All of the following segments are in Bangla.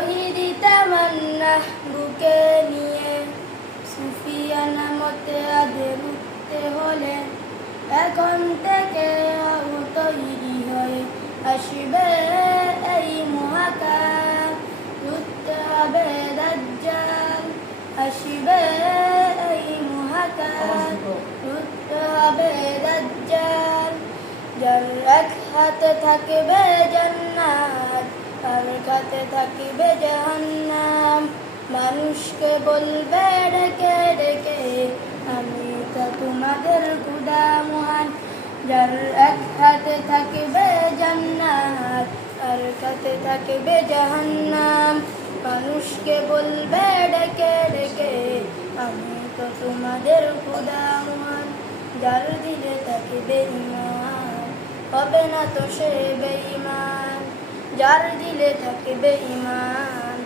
তৌহিদি তামান্না বুকে নিয়ে সুফিয়ানা মতে আদের উঠতে হলে এখন থেকে তৈরি হয়ে আসবে এই মহাকাশ, উঠতে হবে দাজ্জাল, আসবে এই মহাকাশ, উঠতে হবে দাজ্জাল। যার এক হাতে থাকবে জান্নাত, আর হাতে থাকবে জাহান্নাম। মানুষকে বলবে ডেকে ডেকে, আমি তো তোমাদের খোদা মহান। যার এক হাতে থাকবে জান্নাত, আর হাতে থাকবে জাহান্নাম। মানুষকে বলবে ডেকে ডেকে, আমি তো তোমাদের খোদা মহান। যার দিলে থাকবে ঈমান, হবে না তো সে বেঈমান। যার দিলে থাকবে ঈমান,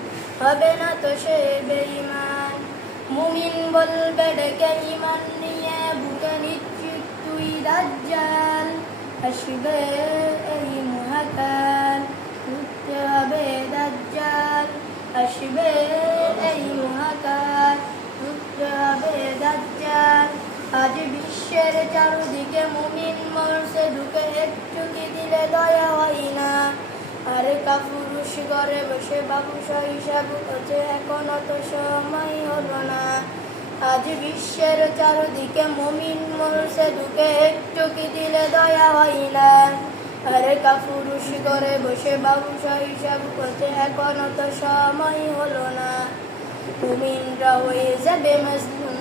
হবে না তো সে বেঈমান। মুমিন বলবে ডেকে ঈমান নিয়ে, বুকে নিশ্চিত তুই দাজ্জাল, আসবে এই মহাকাল, উঠতে হবে দাজ্জাল, আসবে এই মহাকাল, উঠতে হবে দাজ্জাল। আজ বিশ্বের চারদিকে মুমিন মরছে ঢুকে, একটু কি দিলে দয়া হয় না। আর কাপুরুষ ঘরে বসে বাবুসা হিসাব করছে, এখনো তো সময় হলো না। আজ বিশ্বের চারদিকে মুমিন মরছে ঢুকে, একটু কি দিলে দয়া হয় না। আর কাপুরুষ ঘরে বসে বাবুসা হিসাব করছে, এখনো তো সময় হলো না। মুমিনরা হয়ে যাবে মজলুম,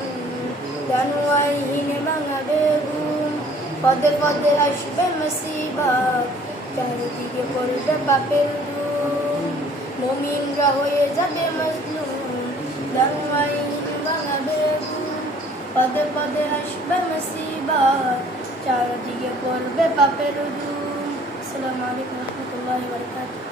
জানুয়াইহীন ভাঙাবে ঘুম। পদে পদে আসবে মুসিবত, চারিদিকে পড়বে পাপের ধুম। মুমিনরা হয়ে যাবে মজলুম, জানুয়াইহীন ভাঙাবে ঘুম। পদে পদে আসবে মুসিবত, চারিদিকে পড়বে পাপের ধুম। আসসালামু আলাইকুম ওয়া রাহমাতুল্লাহি ওয়া বারাকাতুহু।